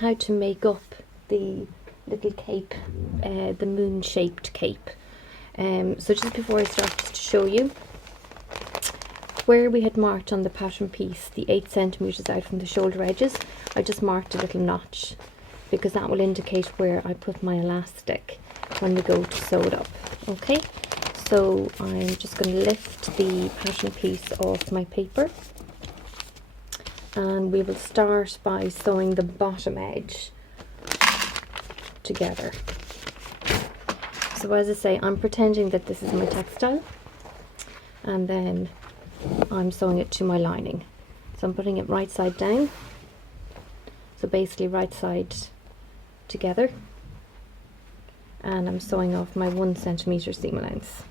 how to make up the little cape, the moon-shaped cape. So just before I start, just to show you, where we had marked on the pattern piece the 8 centimeters out from the shoulder edges, I just marked a little notch, because that will indicate where I put my elastic when we go to sew it up. Okay, so I'm just going to lift the pattern piece off my paper, and we will start by sewing the bottom edge together. So as I say, I'm pretending that this is my textile, and then I'm sewing it to my lining. So I'm putting it right side down, so basically right side together, and I'm sewing off my 1 centimeter seam allowance.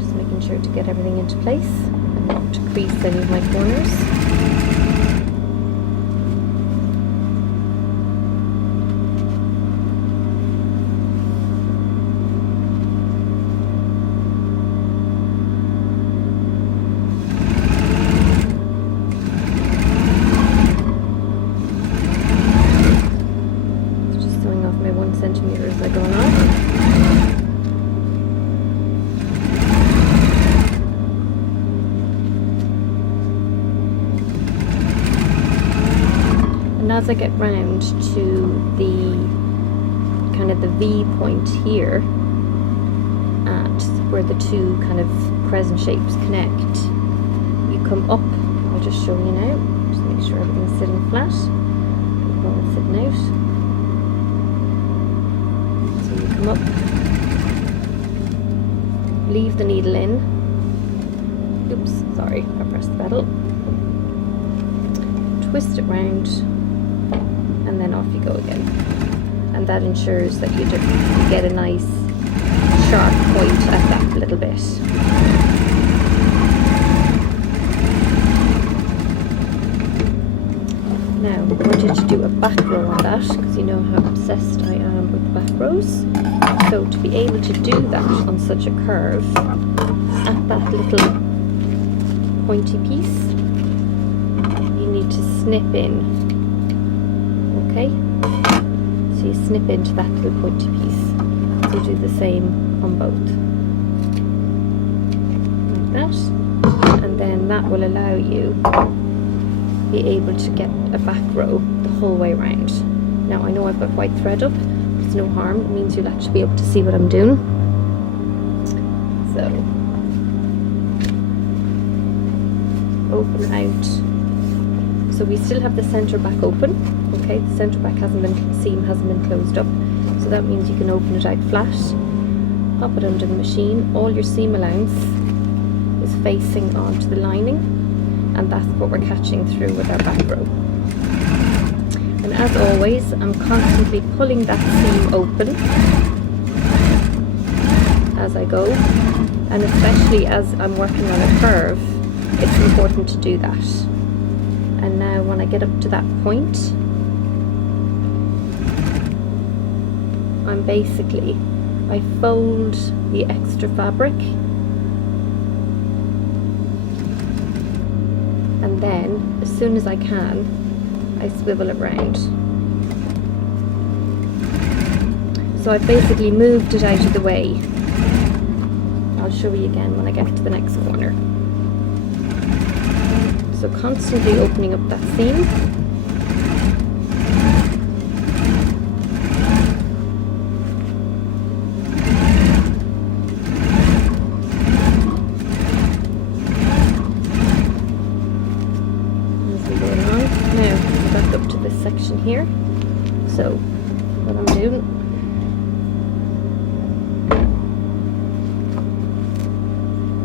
Just making sure to get everything into place and not to crease any of my corners. Just sewing off my 1 centimeter as I go along. And as I get round to the kind of the V point here, at where the two kind of crescent shapes connect, you come up. I'll just show you now, just make sure everything's sitting flat, all sitting out. So you come up, leave the needle in, oops, sorry, I pressed the pedal, twist it round, and then off you go again. And that ensures that you get a nice sharp point at that little bit. Now I want you to do a back row on that, because you know how obsessed I am with back rows. So to be able to do that on such a curve, at that little pointy piece, you need to snip in. Okay, so you snip into that little pointy piece. So do the same on both, like that, and then that will allow you be able to get a back row the whole way around. Now I know I've got white thread up, but it's no harm. It means you'll actually be able to see what I'm doing. So open out. So we still have the center back open. Okay, the center back seam hasn't been closed up, so that means you can open it out flat, pop it under the machine. All your seam allowance is facing onto the lining, and that's what we're catching through with our back row. And as always, I'm constantly pulling that seam open as I go, and especially as I'm working on a curve, it's important to do that. And now when I get up to that point, I fold the extra fabric, and then as soon as I can, I swivel it round. So I've basically moved it out of the way. I'll show you again when I get to the next corner. So constantly opening up that seam. Section here. So what I'm doing,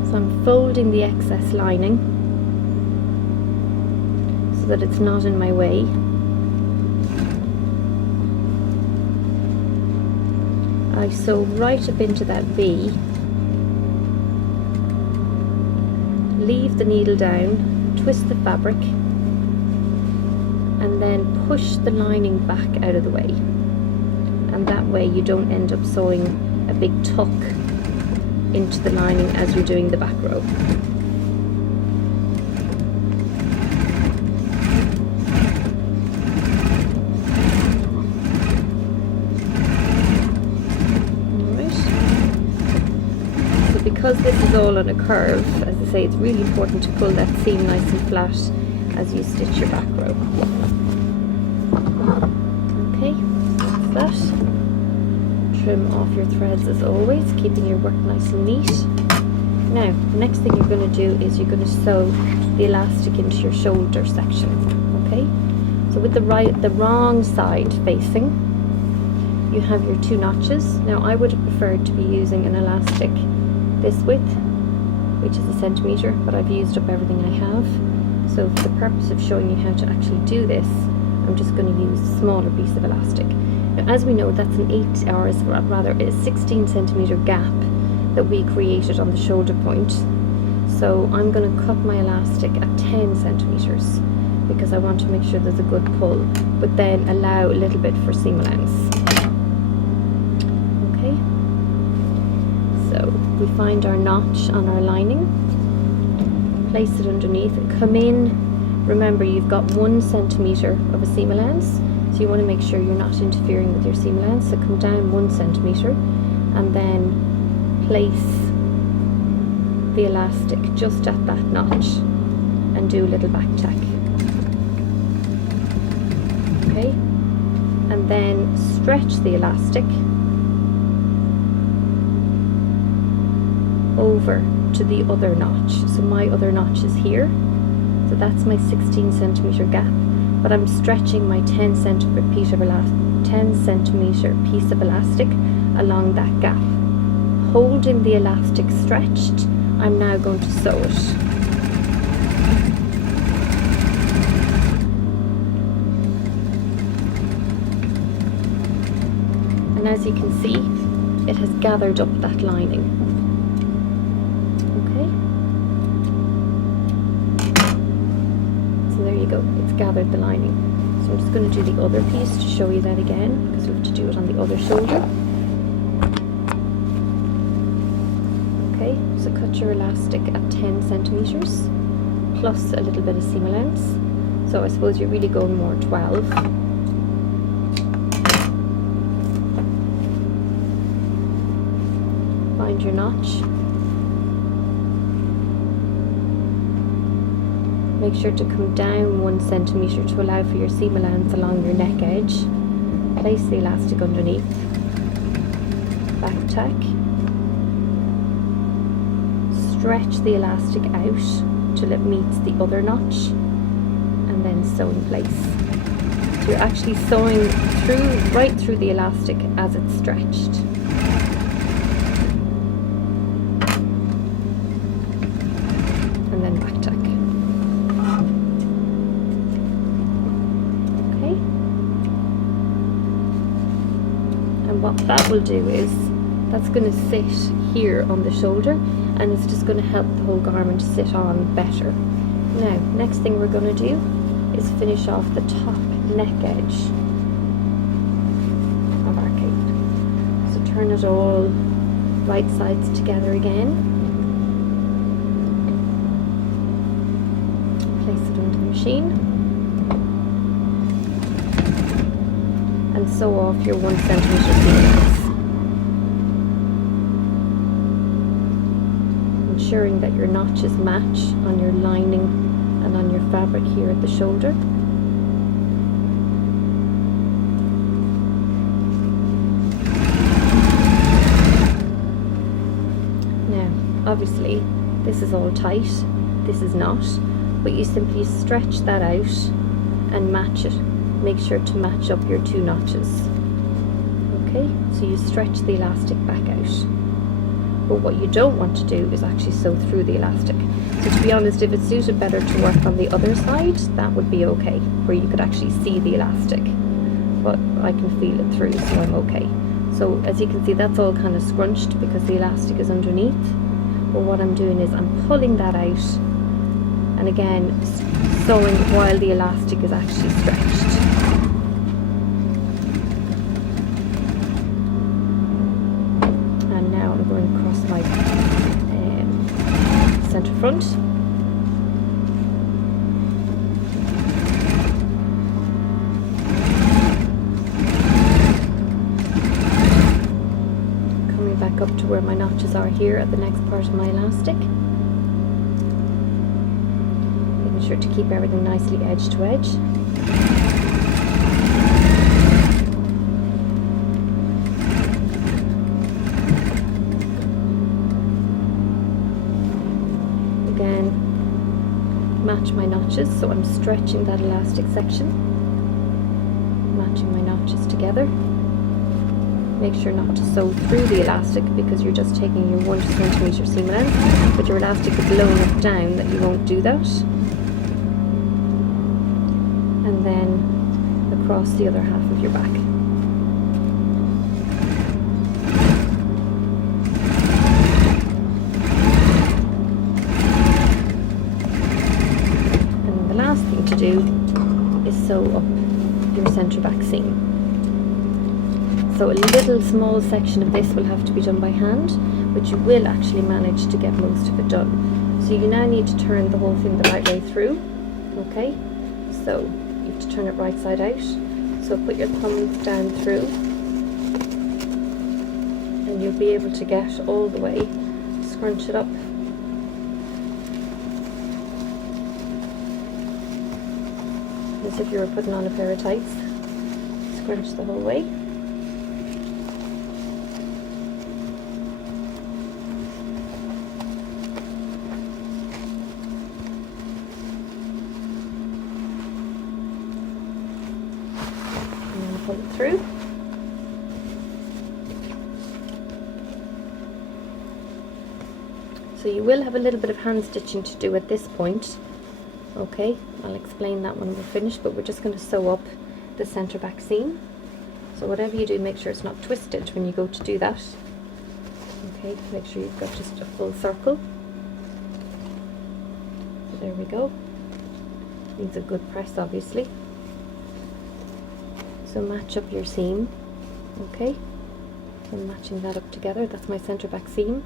so I'm folding the excess lining. So that it's not in my way. I sew right up into that V, leave the needle down, twist the fabric, and then push the lining back out of the way. And that way you don't end up sewing a big tuck into the lining as you're doing the back row. Because this is all on a curve, as I say, it's really important to pull that seam nice and flat as you stitch your back row. Okay, that's that. Trim off your threads as always, keeping your work nice and neat. Now, the next thing you're going to do is you're going to sew the elastic into your shoulder section. Okay, so with the wrong side facing, you have your 2 notches. Now, I would have preferred to be using an elastic this width, which is 1 centimeter, but I've used up everything I have. So for the purpose of showing you how to actually do this, I'm just going to use a smaller piece of elastic. Now, as we know, that's an 16 centimeter gap that we created on the shoulder point. So I'm going to cut my elastic at 10 centimeters because I want to make sure there's a good pull, but then allow a little bit for seam allowance. We find our notch on our lining, place it underneath, come in. Remember, you've got 1 centimeter of a seam allowance, so you want to make sure you're not interfering with your seam allowance. So come down 1 centimeter and then place the elastic just at that notch and do a little back tack. Okay, and then stretch the elastic over to the other notch. So my other notch is here, so that's my 16 centimeter gap, but I'm stretching my 10 centimeter piece of elastic along that gap. Holding the elastic stretched, I'm now going to sew it. And as you can see, it has gathered up that lining. Go, it's gathered the lining. So I'm just going to do the other piece to show you that again, because we have to do it on the other shoulder. Okay, so cut your elastic at 10 centimeters plus a little bit of seam allowance. So I suppose you're really going more 12. Find your notch. Make sure to come down 1 centimeter to allow for your seam allowance along your neck edge. Place the elastic underneath. Back tack. Stretch the elastic out till it meets the other notch, and then sew in place. So you're actually sewing right through the elastic as it's stretched. And then back tack. What that will do is that's going to sit here on the shoulder, and it's just going to help the whole garment sit on better. Now, next thing we're going to do is finish off the top neck edge of our cape. So turn it all right sides together again. Place it onto the machine. And sew off your 1 centimeter seam allowance, ensuring that your notches match on your lining and on your fabric here at the shoulder. Now, obviously, this is all tight, this is not, but you simply stretch that out and match it. Make sure to match up your 2 notches. Okay, so you stretch the elastic back out. But what you don't want to do is actually sew through the elastic. So to be honest, if it suited better to work on the other side, that would be okay, where you could actually see the elastic. But I can feel it through, so I'm okay. So as you can see, that's all kind of scrunched because the elastic is underneath. But what I'm doing is I'm pulling that out, and again sewing while the elastic is actually stretched. And now I'm going across my centre front. Coming back up to where my notches are here at the next part of my elastic. Making sure to keep everything nicely edge to edge. Again, match my notches, so I'm stretching that elastic section, matching my notches together. Make sure not to sew through the elastic because you're just taking your 1 centimetre seam length, but your elastic is low enough down that you won't do that. And then across the other half of your back. To do is sew up your centre back seam. So a little small section of this will have to be done by hand, but you will actually manage to get most of it done. So you now need to turn the whole thing the right way through. Okay, so you have to turn it right side out. So put your thumbs down through and you'll be able to get all the way, scrunch it up. As if you were putting on a pair of tights. Scrunch the whole way. And then pull it through. So you will have a little bit of hand stitching to do at this point. Okay, I'll explain that when we're finished, but we're just going to sew up the centre back seam. So whatever you do, make sure it's not twisted when you go to do that. Okay, make sure you've got just a full circle. So there we go. Needs a good press, obviously. So match up your seam. Okay, so I'm matching that up together. That's my centre back seam.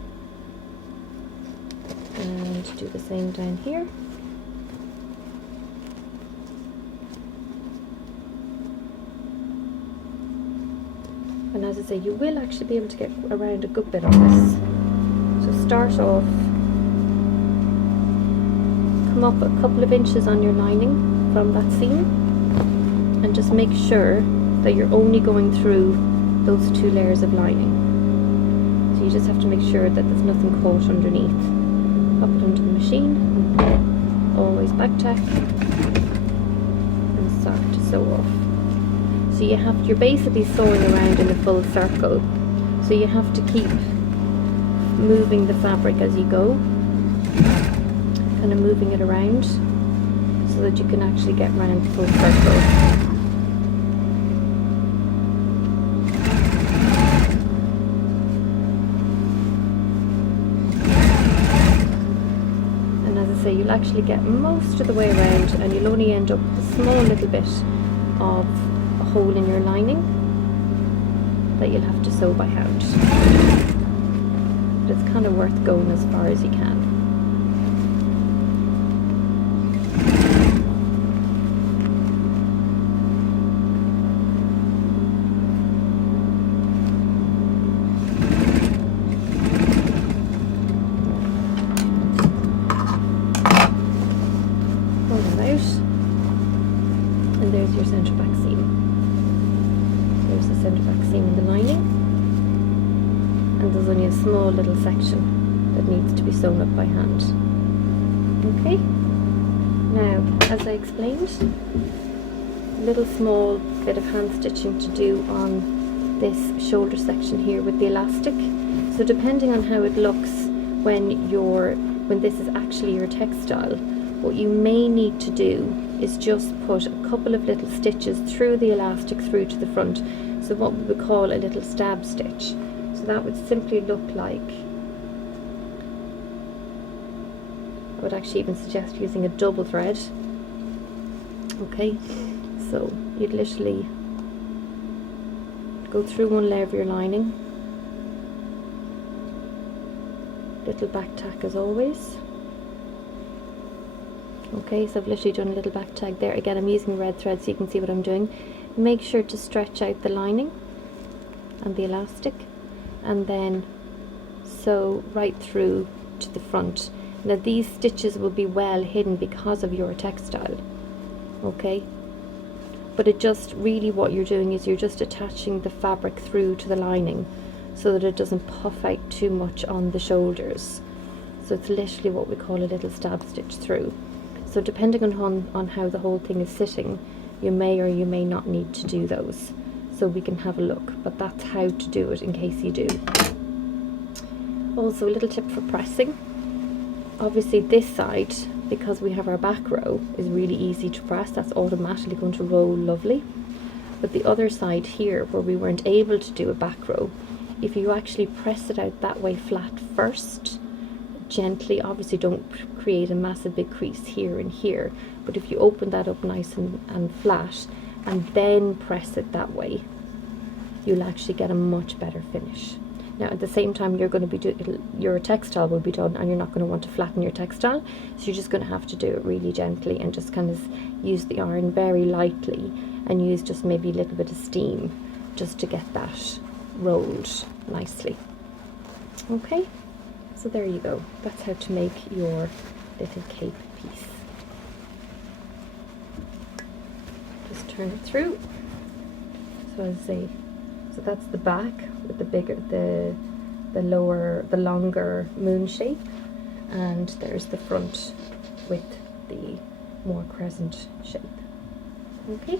And do the same down here. And as I say, you will actually be able to get around a good bit on this. So start off, come up a couple of inches on your lining from that seam, and just make sure that you're only going through those 2 layers of lining. So you just have to make sure that there's nothing caught underneath. Pop it onto the machine, always back tack, and start to sew off. So you're basically sewing around in a full circle. So you have to keep moving the fabric as you go, kind of moving it around so that you can actually get around the full circle. And as I say, you'll actually get most of the way around, and you'll only end up with a small little bit of hole in your lining that you'll have to sew by hand. But it's kind of worth going as far as you can. Pull it out, and there's your centre back seam. There's the centre back seam in the lining, and there's only a small little section that needs to be sewn up by hand. Okay, now as I explained, a little small bit of hand stitching to do on this shoulder section here with the elastic. So depending on how it looks when this is actually your textile, what you may need to do is just put a couple of little stitches through the elastic through to the front, so what we would call a little stab stitch. So that would simply look like, I would actually even suggest using a double thread. Okay, so you'd literally go through one layer of your lining, little back tack as always. Okay, so I've literally done a little back tag there. Again, I'm using red thread so you can see what I'm doing. Make sure to stretch out the lining and the elastic, and then sew right through to the front. Now these stitches will be well hidden because of your textile, okay? But it just really, what you're doing is you're just attaching the fabric through to the lining so that it doesn't puff out too much on the shoulders. So it's literally what we call a little stab stitch through. So depending on how the whole thing is sitting, you may or you may not need to do those. So we can have a look, but that's how to do it in case you do. Also, a little tip for pressing. Obviously this side, because we have our back row, is really easy to press. That's automatically going to roll lovely. But the other side here, where we weren't able to do a back row, if you actually press it out that way flat first, gently, obviously don't create a massive big crease here and here, but if you open that up nice and flat and then press it that way, you'll actually get a much better finish. Now at the same time, you're going to be your textile will be done, and you're not going to want to flatten your textile, so you're just going to have to do it really gently and just kind of use the iron very lightly and use just maybe a little bit of steam just to get that rolled nicely. Okay, so there you go. That's how to make your little cape piece. Just turn it through. So as I say, so that's the back with the bigger, the longer moon shape, and there's the front with the more crescent shape. Okay.